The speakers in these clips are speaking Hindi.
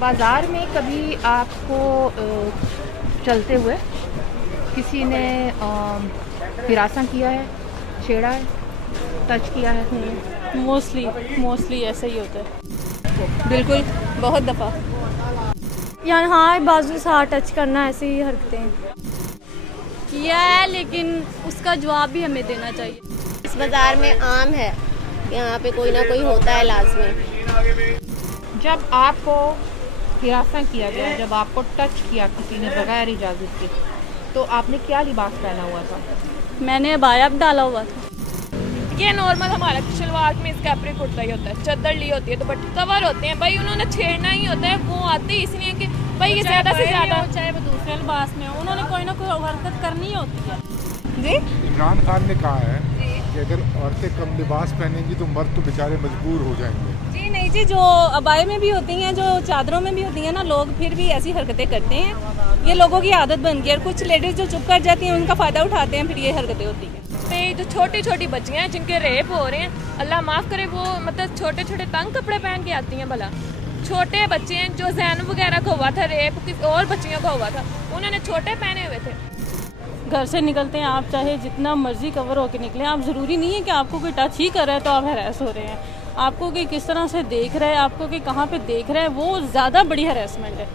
बाज़ार में कभी आपको चलते हुए किसी ने हिरासत किया है, छेड़ा है, टच किया है? मोस्टली ऐसा ही होता है। बिल्कुल, बहुत दफ़ा। यहाँ हाँ, बाजू से हाथ टच करना, ऐसी ही हरकतें किया है, लेकिन उसका जवाब भी हमें देना चाहिए। इस बाज़ार में आम है, यहाँ पे कोई ना कोई होता है लाज़मी। जब आपको हिरासत किया गया, जब आपको टच किया किसी ने बगैर इजाज़त के, तो आपने क्या लिबास पहना हुआ था? मैंने अबाया भी डाला हुआ था। ये नॉर्मल हमारा शलवार में इसका कैपरी कुर्ता ही होता है, चद्दर ली होती है, तो बट कवर होते हैं भाई, उन्होंने छेड़ना ही होता है। वो आते ही इसलिए कि भाई ये ज़्यादा से ज़्यादा, चाहे वो दूसरे लिबास में हो, उन्होंने कोई ना कोई हरकत करनी होती है। जी इमरान खान ने कहा है कि अगर औरतें कम लिबास पहनेंगी तो मर्द तो बेचारे मजबूर हो जाएंगे। जी नहीं जी, जो अबाए में भी होती हैं, जो चादरों में भी होती हैं ना, लोग फिर भी ऐसी हरकतें करते हैं। ये लोगों की आदत बन गई है। कुछ लेडीज़ जो चुप कर जाती हैं, उनका फ़ायदा उठाते हैं, फिर ये हरकतें होती हैं। पे जो छोटी छोटी बच्चियां हैं जिनके रेप हो रहे हैं, अल्लाह माफ़ करे, वो मतलब छोटे छोटे तंग कपड़े पहन के आती हैं। भला छोटे बच्चे हैं, जो जैन वगैरह का हुआ था रेप, किसी और बच्चियों का हुआ था, उन्होंने छोटे पहने हुए थे। घर से निकलते हैं आप चाहे जितना मर्जी कवर होकर निकलें, आप ज़रूरी नहीं है कि आपको कोई टच ही कर रहा है तो आप हैरेस हो रहे हैं। आपको कि किस तरह से देख रहा है, आपको कि कहाँ पे देख रहा है, वो ज़्यादा बड़ी हैरेसमेंट है।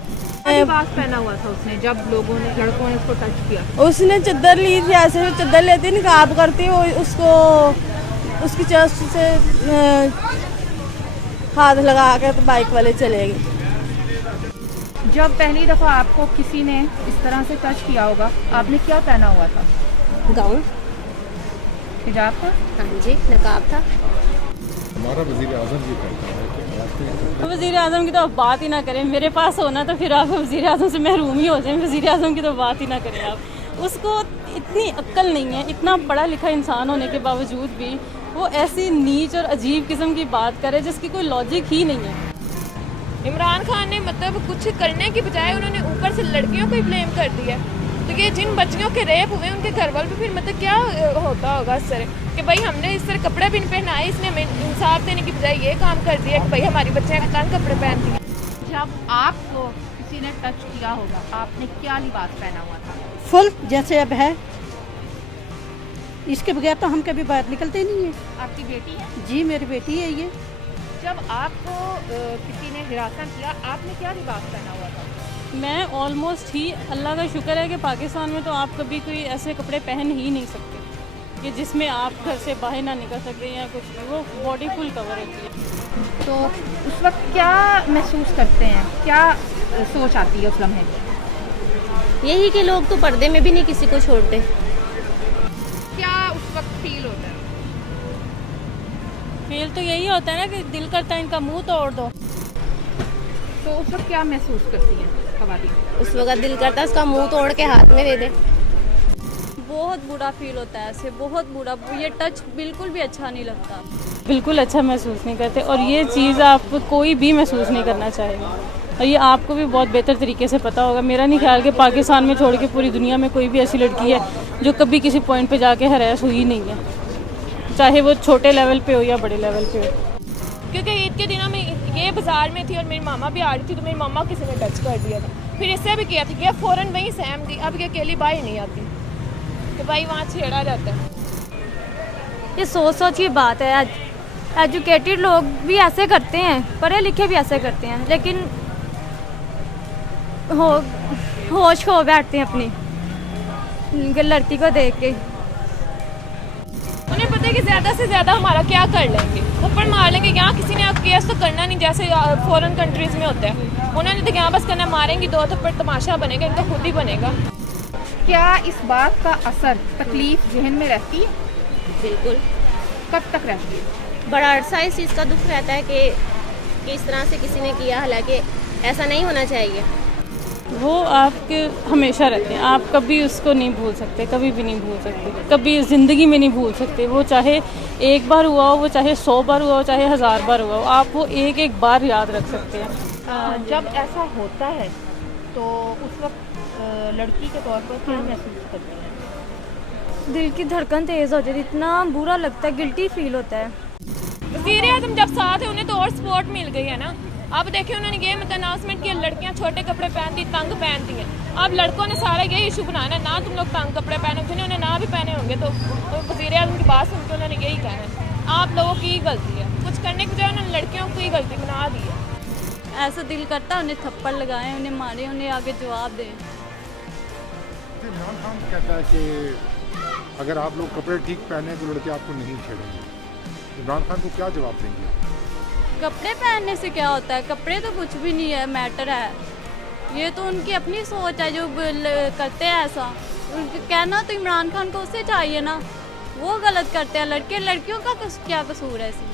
लिबास पहना हुआ था उसने जब लड़कों ने उसको टच किया? उसने चद्दर ली थी, ऐसे चद्दर लेती निकाब करती, वो उसको उसकी चेस्ट से हाथ लगा के तो बाइक वाले चले गए। जब पहली दफ़ा आपको किसी ने इस तरह से टच किया होगा, आपने क्या पहना हुआ था? गाउन, हिजाब था? हाँ जी, नकाब था। हमारा वज़ीर आज़म ये कहता है कि औरतें वज़ीर आज़म की तो आप बात ही ना करें। मेरे पास होना तो फिर आप वज़ीर आज़म से महरूम ही हो जाएं। वज़ीर आज़म की तो बात ही ना करें आप। उसको इतनी अक्ल नहीं है, इतना पढ़ा लिखा इंसान होने के बावजूद भी वो ऐसी नीच और अजीब किस्म की बात करे जिसकी कोई लॉजिक ही नहीं है। इमरान खान ने मतलब कुछ करने की बजाय उन्होंने ऊपर से लड़कियों को ही ब्लेम कर दिया। तो ये जिन बच्चियों के रेप हुए उनके घर वालों पे फिर मतलब क्या होता होगा इस तरह कि भाई हमने इस तरह कपड़े भी नहीं पहनाए, इसने हमें इंसाफ देने की बजाय ये काम कर दिया कि भाई हमारी बच्चियाँ तंग कपड़े पहनती हैं। जब आपको किसी ने टच किया होगा, आपने क्या लिबास पहना हुआ था? फुल जैसे अब है, इसके बगैर तो हम कभी बाहर निकलते ही नहीं है। आपकी बेटी है? जी मेरी बेटी है ये। जब आपको किसी ने हिरासत किया, आपने क्या लिबास पहना हुआ था? मैं ऑलमोस्ट ही, अल्लाह का शुक्र है कि पाकिस्तान में तो आप कभी कोई ऐसे कपड़े पहन ही नहीं सकते कि जिसमें आप घर से बाहर ना निकल सकते या कुछ भी, वो बॉडी फुल कवर होती है। तो उस वक्त क्या महसूस करते हैं, क्या सोच आती है उस लम्हे? यही कि लोग तो पर्दे में भी नहीं किसी को छोड़ते। क्या उस वक्त फील होता है? फील तो यही होता है ना कि दिल करता है इनका मुंह तोड़ दो। तो उस वक्त क्या महसूस करती हैं ख़वातीन? उस वक्त दिल करता है उसका मुंह तोड़ के हाथ में दे दे। बहुत बुरा फील होता है ऐसे, बहुत बुरा। ये टच बिल्कुल भी अच्छा नहीं लगता। बिल्कुल अच्छा महसूस नहीं करते और ये चीज़ आप कोई भी महसूस नहीं करना चाहेगा और ये आपको भी बहुत बेहतर तरीके से पता होगा। मेरा नहीं ख्याल कि पाकिस्तान में छोड़ के पूरी दुनिया में कोई भी ऐसी लड़की है जो कभी किसी पॉइंट पे जाके हरास हुई नहीं है, चाहे वो छोटे लेवल पे हो या बड़े लेवल पे हो। क्योंकि ईद के दिनों में ये बाजार में थी और मेरी मामा भी आ रही थी, तो मेरी मामा किसी ने टच कर दिया था। फिर इससे भी किया था कि फ़ौरन वहीं सहम गई। अब ये अकेली बाई नहीं आती कि भाई वहाँ छेड़ा जाता है। ये सोच की बात है। एजुकेटेड लोग भी ऐसे करते हैं, पढ़े लिखे भी ऐसे करते हैं, लेकिन होश खो बैठते हैं अपनी लड़की को देख के। उन्हें पता है कि ज़्यादा से ज़्यादा हमारा क्या कर लेंगे, थप्पड़ मार लेंगे। यहाँ किसी ने केस तो करना नहीं, जैसे फॉरेन कंट्रीज़ में होता है। उन्होंने तो यहाँ बस करना, मारेंगी दो थप्पड़, तमाशा बनेगा, इनका खुद ही बनेगा। क्या इस बात का असर, तकलीफ जहन में रहती है? बिल्कुल। कब तक रहती है? बड़ा अरसा इस चीज़ का दुख रहता है कि इस तरह से किसी ने किया, हालांकि ऐसा नहीं होना चाहिए। वो आपके हमेशा रहते हैं, आप कभी उसको नहीं भूल सकते, कभी भी नहीं भूल सकते, कभी ज़िंदगी में नहीं भूल सकते। वो चाहे एक बार हुआ हो, वो चाहे 100 बार हुआ हो, चाहे 1000 बार हुआ हो, आप वो एक एक बार याद रख सकते हैं। जब ऐसा होता है तो उस वक्त लड़की के तौर पर क्या महसूस करती है? दिल की धड़कन तेज़ हो जाती है, इतना बुरा लगता है, गिल्टी फील होता है। वज़ीर आज़म जब साथ है, उन्हें तो और सपोर्ट मिल गई है ना। अब देखिए उन्होंने ये मतलब अनाउंसमेंट किया लड़कियां छोटे कपड़े पहनती तंग पहनती हैं। अब लड़कों ने सारा ये इशू बनाना है ना तुम लोग तंग कपड़े पहनो, जिन्होंने ना भी पहने होंगे तो वज़ीर आज़म की बात सुन के उन्होंने यही कहना है आप लोगों की ही गलती है, कुछ करने की बजाय उन्होंने लड़कियों की ही गलती बना दी है। ऐसा दिल करता उन्हें थप्पड़ लगाएं, उन्हें मारें, उन्हें आगे जवाब दें। इमरान खान कहता है कि अगर आप लोग कपड़े ठीक पहने तो लड़के आपको नहीं छेड़ेंगे। इमरान खान को क्या जवाब देंगे? कपड़े पहनने से क्या होता है, कपड़े तो कुछ भी नहीं है, मैटर है। ये तो उनकी अपनी सोच है जो करते हैं ऐसा। कहना तो इमरान खान को उससे चाहिए ना, वो गलत करते हैं। लड़के लड़कियों का क्या कसूर है इसमें?